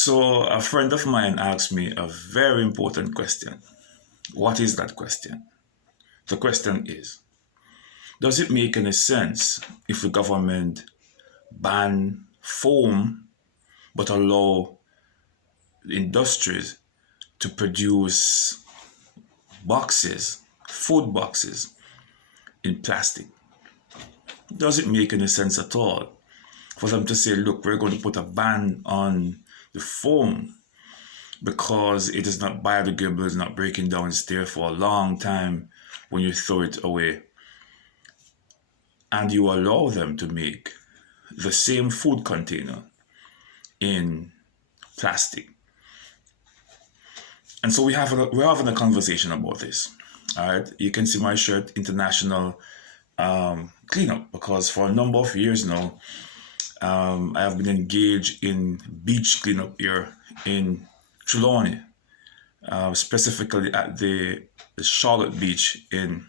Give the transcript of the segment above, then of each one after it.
So a friend of mine asked me a very important question. What is that question? The question is, does it make any sense if the government ban foam but allow industries to produce boxes, food boxes in plastic? Does it make any sense at all for them to say, look, we're going to put a ban on the foam because it is not biodegradable, it's not breaking down, it's there for a long time when you throw it away. And you allow them to make the same food container in plastic. And so we're having a conversation about this. All right, you can see my shirt, International Cleanup, because for a number of years now, I have been engaged in beach cleanup here in Trelawney, specifically at the Charlotte Beach in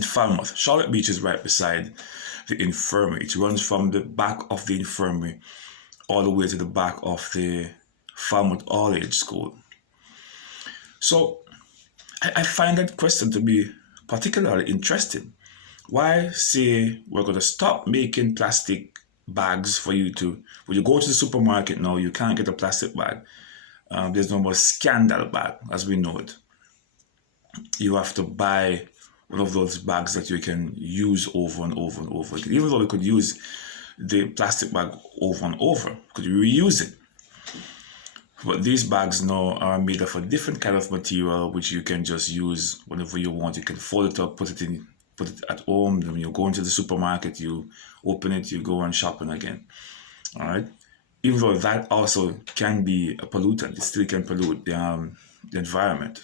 Falmouth. Charlotte Beach is right beside the infirmary. It runs from the back of the infirmary all the way to the back of the Falmouth All Age School. So I find that question to be particularly interesting. Why say we're going to stop making plastic bags for you to, when you go to the supermarket now, you can't get a plastic bag. There's no more Scandal bag as we know it. You have to buy one of those bags that you can use over and over and over again. Even though you could use the plastic bag over and over, could you reuse it? But these bags now are made of a different kind of material which you can just use whenever you want. You can fold it up, put it at home. When you go into the supermarket, you open it, you go and shopping again. All right. Even though that also can be a pollutant, it still can pollute the environment.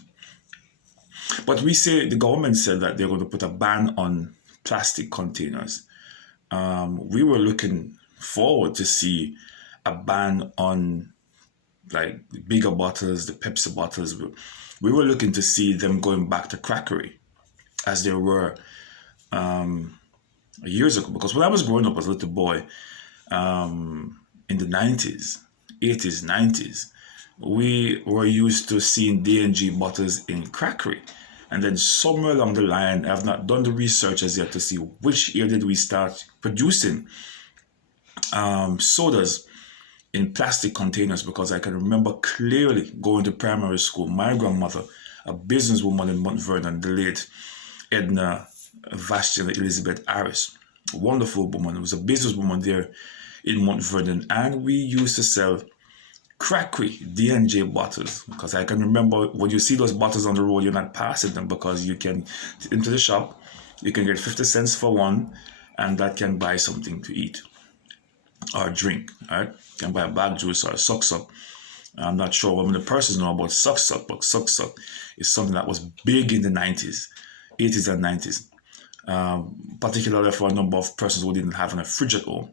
But the government said that they're going to put a ban on plastic containers. We were looking forward to see a ban on like the bigger bottles, the Pepsi bottles. We were looking to see them going back to crackery as they were years ago. Because when I was growing up as a little boy in the 90s, 80s, 90s, we were used to seeing D&G bottles in crackery. And then somewhere along the line, I've not done the research as yet to see which year did we start producing sodas in plastic containers, because I can remember clearly going to primary school. My grandmother, a businesswoman in Mount Vernon, the late Edna Vashti Elizabeth Harris, a wonderful woman, who was a businesswoman there in Mount Vernon, and we used to sell crackery D&J bottles, because I can remember when you see those bottles on the road, you're not passing them, because you can, into the shop, you can get 50 cents for one, and that can buy something to eat or drink, right? You can buy a bag juice or a suck. I'm not sure how many persons know about suck, but suck is something that was big in the 90s, 80s and 90s, particularly for a number of persons who didn't have a fridge at home.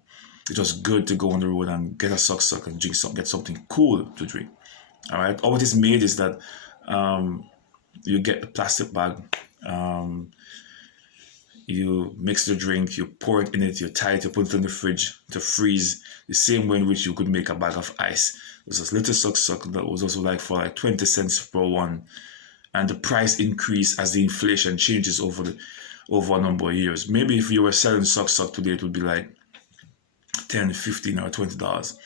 It was good to go on the road and get a suck and drink get something cool to drink. All right. All it is made is that you get the plastic bag, you mix the drink, you pour it in it, you tie it, you put it in the fridge to freeze, the same way in which you could make a bag of ice. There's this little suck that was also like for like 20 cents per one. And the price increase as the inflation changes over a number of years. Maybe if you were selling suck today, it would be like $10, $15 or $20,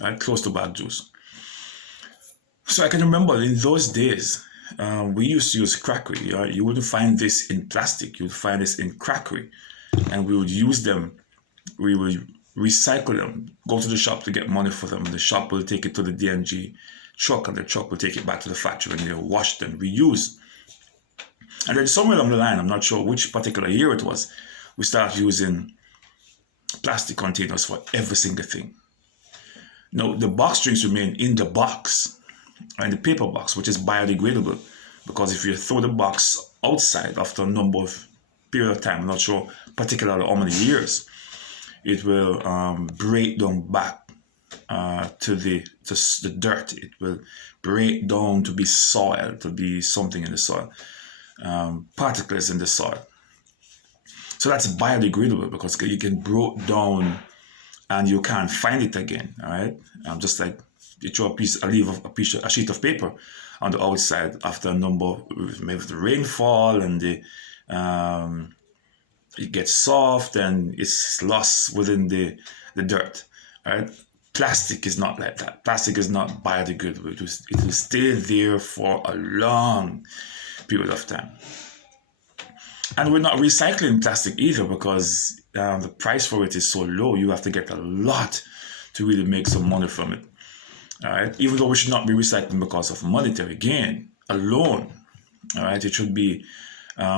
right? Close to bag juice. So I can remember in those days, we used to use crackery. Right? You wouldn't find this in plastic. You would find this in crackery. And we would use them. We would recycle them, go to the shop to get money for them. And the shop will take it to the D&G truck, and the truck will take it back to the factory, and they'll wash and reuse. And then somewhere along the line, I'm not sure which particular year it was, we started using plastic containers for every single thing. Now, the box drinks remain in the box, or in the paper box, which is biodegradable, because if you throw the box outside after a number of period of time, I'm not sure particularly how many years, it will break down back to the dirt. It will break down to be soil, to be something in the soil, particles in the soil. So that's biodegradable, because you can break down and you can't find it again, all right? Just like You throw a sheet of paper on the outside after a number, maybe the rainfall and it gets soft and it's lost within the dirt, right? Plastic is not like that. Plastic is not biodegradable. It will stay there for a long period of time. And we're not recycling plastic either because the price for it is so low. You have to get a lot to really make some money from it. All right. Even though we should not be recycling because of monetary gain alone. All right. It should be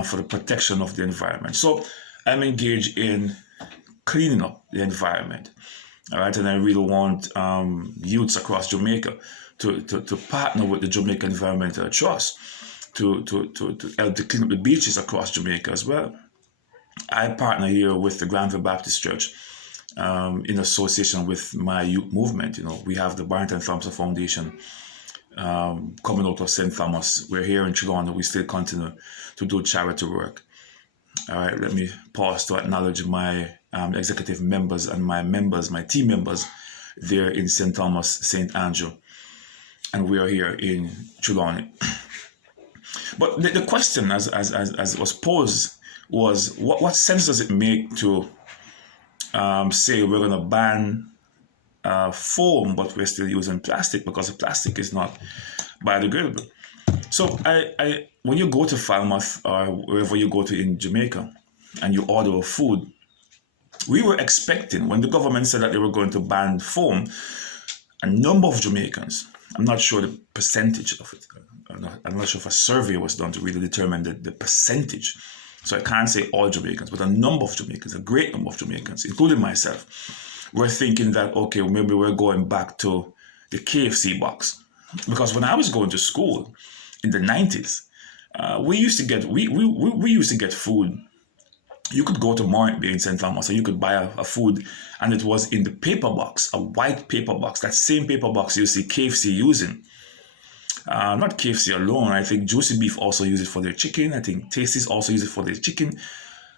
for the protection of the environment. So I'm engaged in cleaning up the environment. All right. And I really want youths across Jamaica to partner with the Jamaica Environmental Trust to help to clean up the beaches across Jamaica as well. I partner here with the Granville Baptist Church in association with my youth movement. We have the Barrington Thompson Foundation coming out of St. Thomas. We're here in Trelawny. We still continue to do charity work. All right, let me pause to acknowledge my executive members and my team members there in St. Thomas, St. Andrew. And we are here in Trelawny. But the question as was posed was, what sense does it make to say we're going to ban foam, but we're still using plastic because the plastic is not biodegradable? So I when you go to Falmouth or wherever you go to in Jamaica and you order food, we were expecting, when the government said that they were going to ban foam, a number of Jamaicans, I'm not sure the percentage of it, I'm not sure if a survey was done to really determine the percentage. So I can't say all Jamaicans, but a number of Jamaicans, a great number of Jamaicans, including myself, were thinking that, okay, maybe we're going back to the KFC box. Because when I was going to school in the 90s, we used to get food. You could go to Morant Bay in St. Thomas and you could buy a food and it was in the paper box, a white paper box, that same paper box you see KFC using. Not KFC alone. I think Juicy Beef also use it for their chicken. I think Tasty's also use it for their chicken.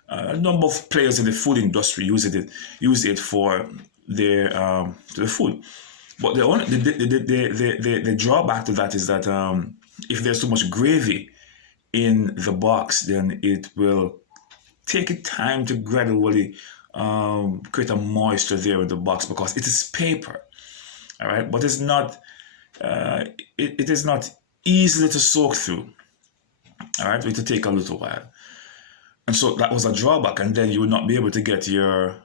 A number of players in the food industry use it for their food. But the drawback to that is that if there's too much gravy in the box, then it will take it time to gradually create a moisture there in the box because it is paper. All right, but it's not. It is not easily to soak through. All right, it will take a little while, and so that was a drawback. And then you would not be able to get your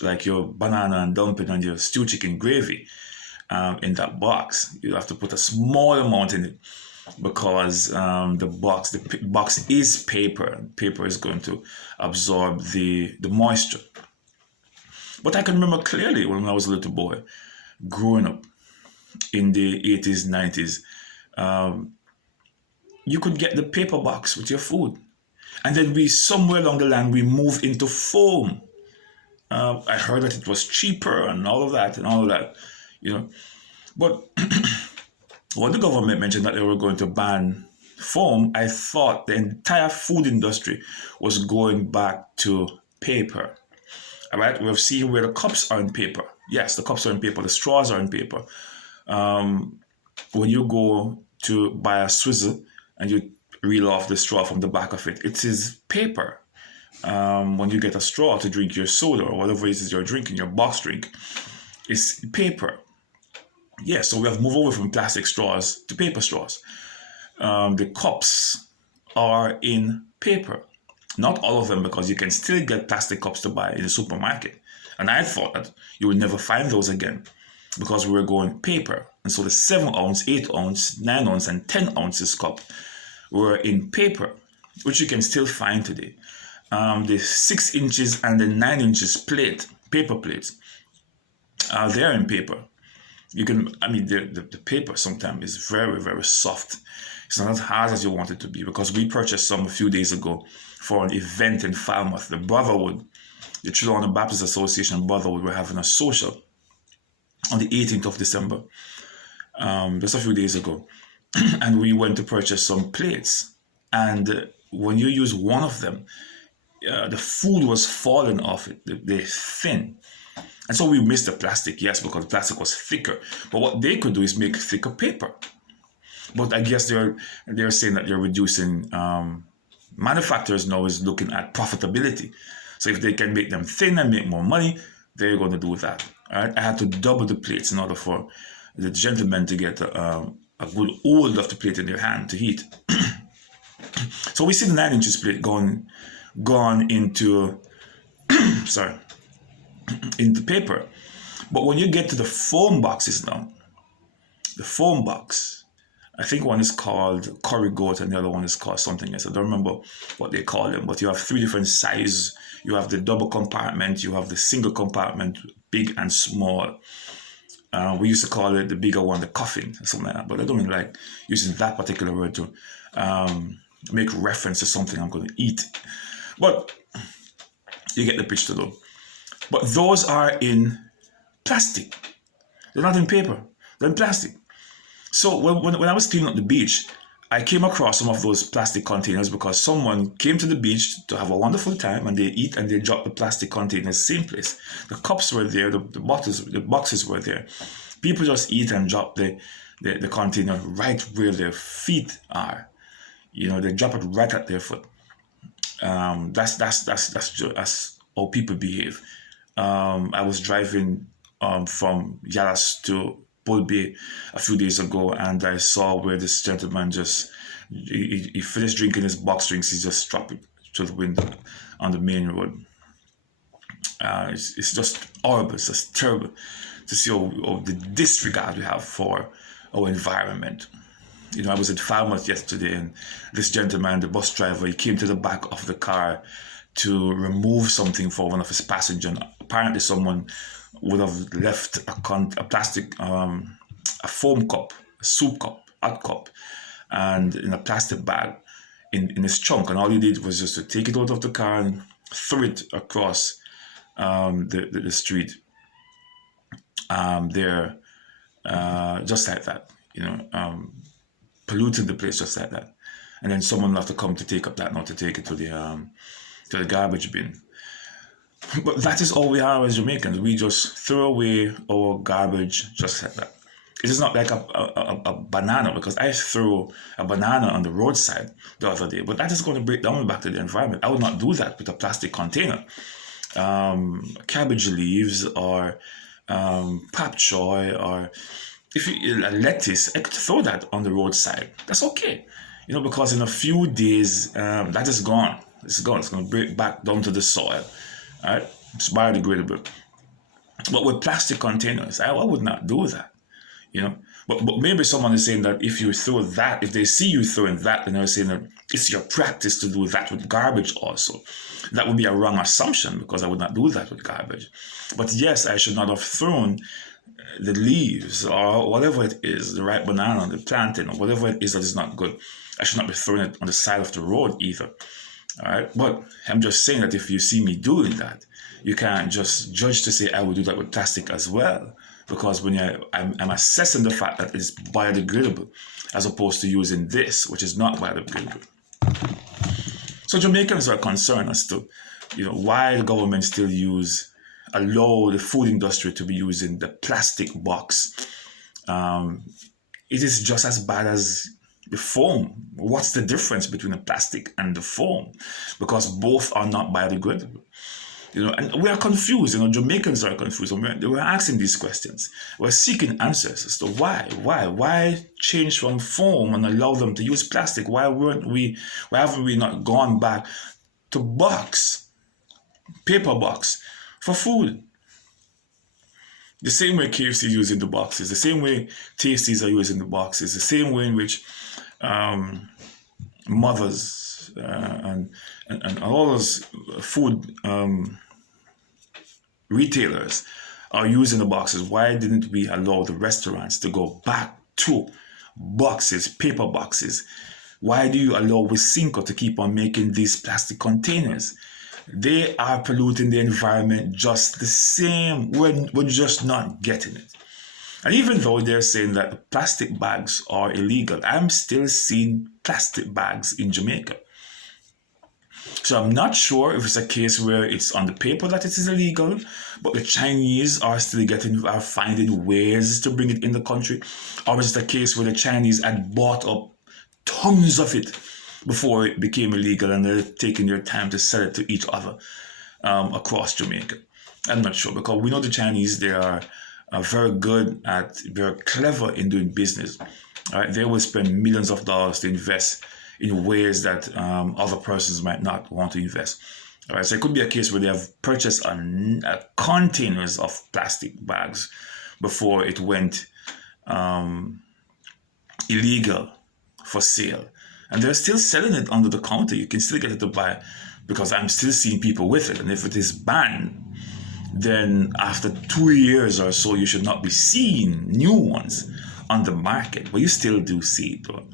like your banana and dumpling and your stew chicken gravy in that box. You have to put a small amount in it because the box is paper. Paper is going to absorb the moisture. But I can remember clearly when I was a little boy, growing up in the 80s, 90s, you could get the paper box with your food. And then somewhere along the line, we moved into foam. I heard that it was cheaper and all of that, But when the government mentioned that they were going to ban foam, I thought the entire food industry was going back to paper. All right, we've seen where the cups are in paper. Yes, the cups are in paper. The straws are in paper. When you go to buy a swizzle and you reel off the straw from the back of it, it is paper. When you get a straw to drink your soda or whatever it is you're drinking, your box drink, it's paper. Yeah, so we have moved over from plastic straws to paper straws. The cups are in paper. Not all of them, because you can still get plastic cups to buy in the supermarket. And I thought that you would never find those again because we were going paper. And so the 7 ounce, 8 ounce, 9 ounce, and 10 ounces cup were in paper, which you can still find today. The 6 inches and the 9 inches paper plates, they're in paper. The paper sometimes is very, very soft. It's not as hard as you want it to be, because we purchased some a few days ago for an event in Falmouth. The Brotherhood, the Trelawny Baptist Association Brotherhood, were having a social on the 18th of December, just a few days ago. And we went to purchase some plates. And when you use one of them, the food was falling off it. They're thin. And so we missed the plastic, yes, because plastic was thicker. But what they could do is make thicker paper. But I guess they're saying that they're reducing. Manufacturers now is looking at profitability. So if they can make them thin and make more money, they're going to do that. All right? I had to double the plates in order for the gentleman to get a good hold of the plate in their hand to heat. So we see the 9 inches plate gone into into paper. But when you get to the foam boxes now, the foam box, I think one is called Curry Goat and the other one is called something else. I don't remember what they call them, but you have 3 different sizes. You have the double compartment, you have the single compartment, big and small. We used to call it the bigger one, the coffin, or something like that. But I don't really like using that particular word to make reference to something I'm going to eat. But you get the picture though. But those are in plastic. They're not in paper. They're in plastic. So when I was cleaning up the beach, I came across some of those plastic containers because someone came to the beach to have a wonderful time and they eat and they drop the plastic containers same place. The cups were there, the boxes were there. People just eat and drop the container right where their feet are. You know, they drop it right at their foot. That's how people behave. I was driving from Yalas to Bull Bay a few days ago, and I saw where this gentleman he finished drinking his box drinks, he just dropped it to the window on the main road. It's just horrible, it's just terrible to see how the disregard we have for our environment. You know, I was at Falmouth yesterday, and this gentleman, the bus driver, he came to the back of the car to remove something for one of his passengers. Apparently someone would have left a plastic, a foam cup, a soup cup, hot cup, and in a plastic bag in his trunk. And all he did was just to take it out of the car and throw it across the street there, just like that, you know, polluted the place just like that. And then someone will have to come to take up that, not to take it to the garbage bin. But that is all we are as Jamaicans. We just throw away our garbage just like that. It is not like a banana, because I threw a banana on the roadside the other day, but that is going to break down back to the environment. I would not do that with a plastic container. Cabbage leaves or pak choy or lettuce, I could throw that on the roadside. That's okay. You know, because in a few days, that is gone. It's gone. It's going to break back down to the soil. All right? It's biodegradable. But with plastic containers, I would not do that. You know? But maybe someone is saying that if you throw that, if they see you throwing that, then they're saying that it's your practice to do that with garbage also. That would be a wrong assumption, because I would not do that with garbage. But yes, I should not have thrown the leaves or whatever it is, the ripe banana, the plantain, or whatever it is that is not good. I should not be throwing it on the side of the road either. All right, but I'm just saying that if you see me doing that, you can't just judge to say I will do that with plastic as well, because when I'm assessing the fact that it's biodegradable as opposed to using this, which is not biodegradable. So Jamaicans are concerned as to, you know, why the government still allow the food industry to be using the plastic box. It is just as bad as the foam. What's the difference between the plastic and the foam? Because both are not biodegradable. You know, and we are confused. You know, Jamaicans are confused. We're asking these questions. We're seeking answers as to why change from foam and allow them to use plastic? Why haven't we not gone back to paper box for food? The same way KFC is using the boxes, the same way Tasties are using the boxes, the same way in which mothers and all those food retailers are using the boxes. Why didn't we allow the restaurants to go back to boxes, paper boxes? Why do you allow Wisynco to keep on making these plastic containers? They are polluting the environment just the same. We're just not getting it. And even though they're saying that the plastic bags are illegal, I'm still seeing plastic bags in Jamaica. So I'm not sure if it's a case where it's on the paper that it is illegal, but the Chinese are still are finding ways to bring it in the country, or is it a case where the Chinese had bought up tons of it before it became illegal and they're taking their time to sell it to each other across Jamaica? I'm not sure, because we know the Chinese, they are very clever in doing business. All right, they will spend millions of dollars to invest in ways that other persons might not want to invest. All right, so it could be a case where they have purchased containers of plastic bags before it went illegal for sale. And they're still selling it under the counter. You can still get it to buy, because I'm still seeing people with it. And if it is banned, then after 2 years or so, you should not be seeing new ones on the market. But you still do see it, though.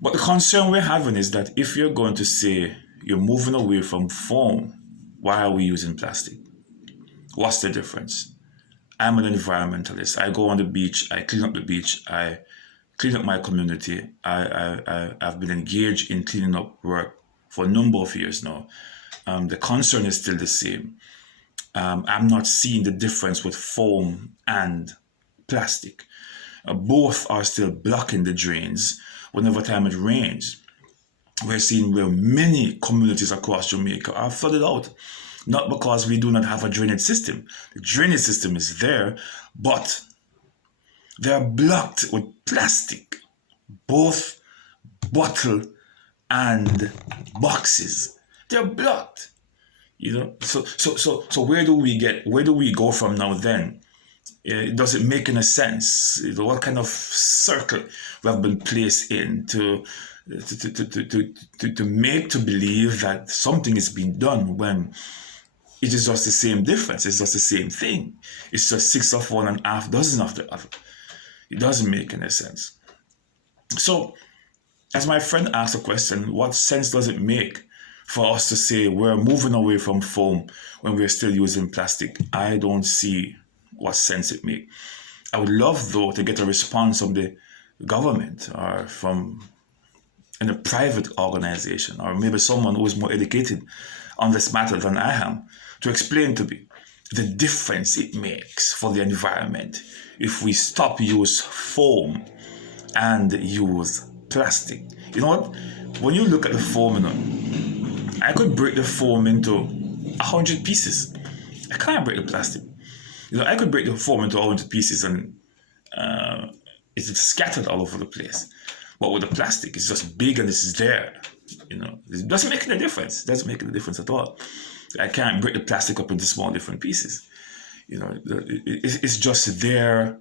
But the concern we're having is that if you're going to say you're moving away from foam, why are we using plastic? What's the difference? I'm an environmentalist. I go on the beach, I clean up the beach, I clean up my community. I've been engaged in cleaning up work for a number of years now. The concern is still the same. I'm not seeing the difference with foam and plastic. Both are still blocking the drains whenever time it rains. We're seeing where many communities across Jamaica are flooded out. Not because we do not have a drainage system. The drainage system is there, but they are blocked with plastic, both bottle and boxes. They're blocked. So where do we go from now then? Does it make any sense? What kind of circle we have been placed in to make to believe that something is being done when it is just the same difference? It's just the same thing. It's just 6 of one and half dozen of the other. It doesn't make any sense. So, as my friend asked the question, what sense does it make for us to say we're moving away from foam when we're still using plastic? I don't see what sense it makes. I would love, though, to get a response from the government or from a private organization, or maybe someone who is more educated on this matter than I am, to explain to me the difference it makes for the environment if we stop use foam and use plastic. You know what? When you look at the foam, I could break the foam into 100 pieces. I can't break the plastic. I could break the foam into 100 pieces and it's scattered all over the place. But with the plastic, it's just big and it's there. It doesn't make any difference. It doesn't make any difference at all. I can't break the plastic up into small different pieces. It's just there,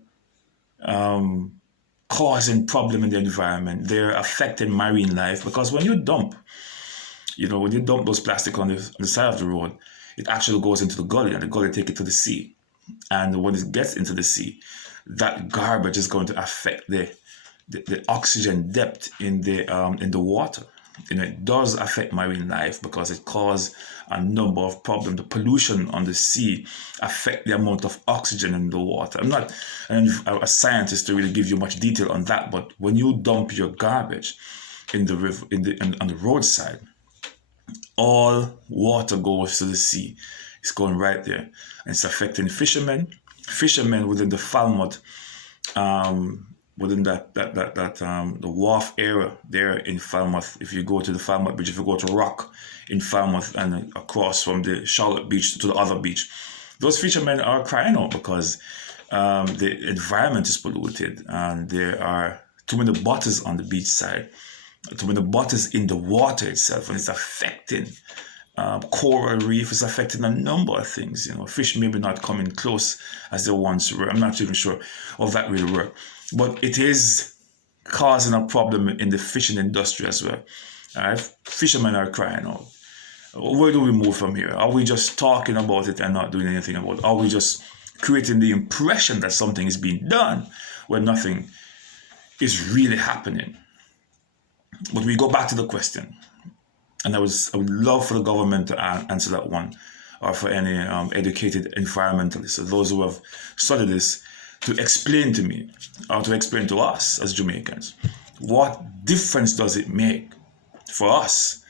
causing problem in the environment. They're affecting marine life, because when you dump those plastic on the side of the road, it actually goes into the gully, and the gully take it to the sea. And when it gets into the sea, that garbage is going to affect the oxygen depth in the water. It does affect marine life because it causes a number of problems. The pollution on the sea affect the amount of oxygen in the water. I'm not a scientist to really give you much detail on that, but when you dump your garbage in the river, on the roadside, all water goes to the sea. It's going right there, and it's affecting fishermen within the Falmouth, within the wharf area there in Falmouth. If you go to the Falmouth Beach, if you go to Rock in Falmouth and across from the Charlotte Beach to the other beach, those fishermen are crying out because the environment is polluted and there are too many bottles on the beach side, too many bottles in the water itself, and it's affecting coral reef, is affecting a number of things. Fish maybe not coming close as they once were. I'm not even sure of that really work, but it is causing a problem in the fishing industry as well. All right, fishermen are crying out. Where do we move from here? Are we just talking about it and not doing anything about it? Are we just creating the impression that something is being done where nothing is really happening? But we go back to the question. And I would love for the government to answer that one, or for any educated environmentalists, or those who have studied this, to explain to me, or to explain to us as Jamaicans, what difference does it make for us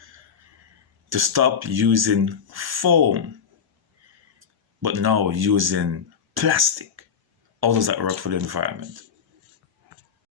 to stop using foam, but now using plastic. How does that work for the environment?